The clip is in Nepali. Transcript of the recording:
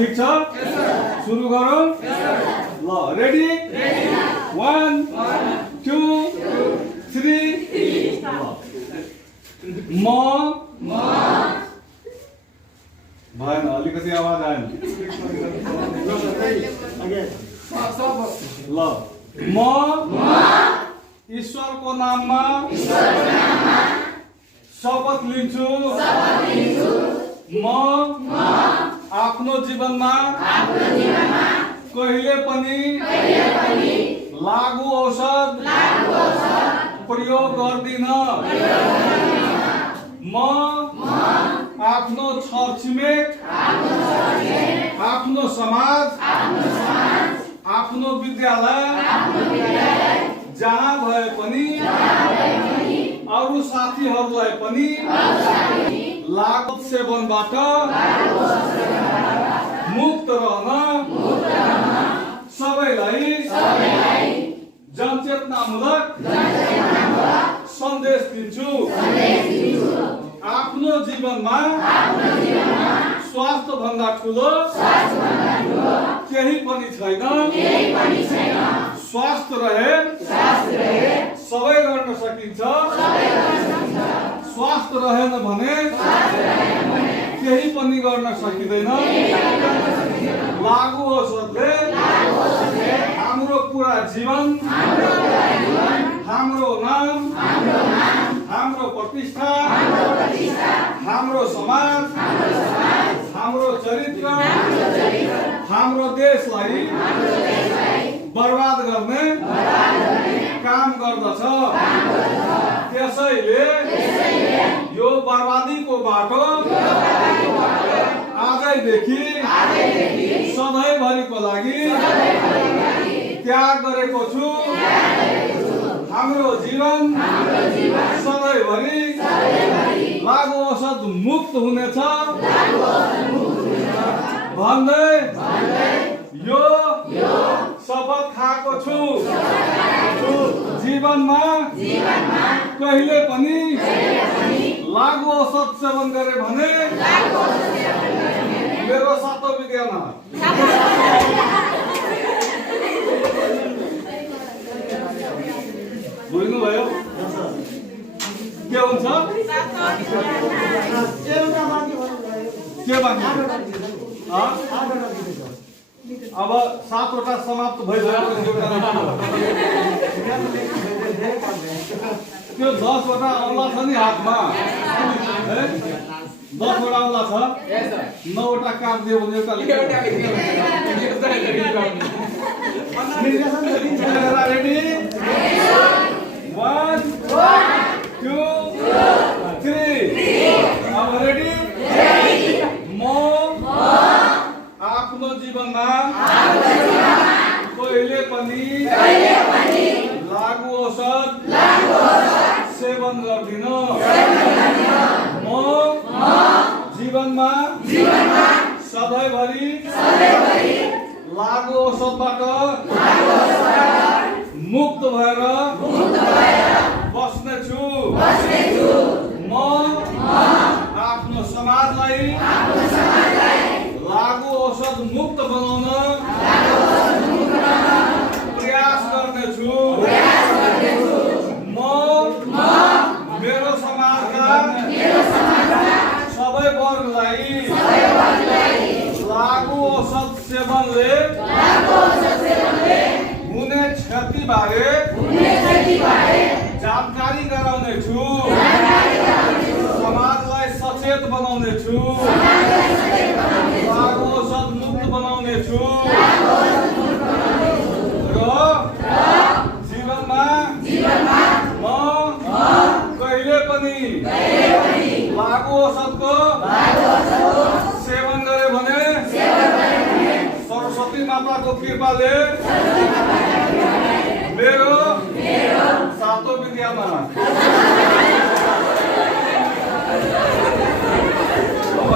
ठीक छ सुरु गरौँ ल रेडी 1 2 3 म भएन अलिकति आवाज आएन ल म ईश्वरको नाममा शपथ लिन्छु म आफ्नो जीवनमा कहिले पनि लागू औषध प्रयोग गर्दिन म आफ्नो छरछिमेक आफ्नो समाज आफ्नो विद्यालय जहाँ भए पनि अरू साथीहरूलाई पनि लागू सेवनबाट मुक्त रहन सबैलाई जनचेतनामूलक सन्देश दिन्छु आफ्नो जीवनमा स्वास्थ्य भन्दा ठुलो केही पनि छैन स्वास्थ्य रहे सबै गर्न सकिन्छ स्वास्थ्य रहेन भने केही पनि गर्न सकिँदैन लागू औषधले हाम्रो पुरा जीवन हाम्रो नाम हाम्रो प्रतिष्ठा हाम्रो समाज हाम्रो चरित्र हाम्रो देशलाई बर्बाद गर्ने काम गर्दछ त्यसैले यो बर्बादीको बाटो आजैदेखि सधैँभरिको लागि त्याग गरेको छु हाम्रो जीवन सधैँभरि लागू औषध मुक्त हुनेछ भन्दै यो शपथ खाएको छु जीवनमा कहिले पनि लागू औषध सेवन गरे भने मेरो सातो विद्यामा बुझ्नुभयो के हुन्छ के बाँकी अब 7 वटा समाप्त भइसक्यो त्यो 10 वटा औला छ नि हातमा 10 वटा औला छ 9 वटा काट दियो भने एउटा रेडी 1 2 3 अब रेडी म आफ्नो जीवनमा कहिले पनि लागू औषध सेवन गर्दिन म जीवनमा सधैँभरि लागू औषधबाट मुक्त भएर बस्नेछु म आफ्नो समाजलाई लागू औषध मुक्त बनाउन प्रयास गर्नेछु म मेरो समाजका सबै वर्गलाई लागू औषध सेवनले हुने क्षतिबारे जानकारी गराउनेछु समाजलाई सचेत बनाउनेछु लागू औषध मुक्त बनाउनेछु र जीवनमा म कहिले पनि लागू औषधको सेवन गरे भने सरस्वती माताको कृपाले मेरो सातो विद्यामा अब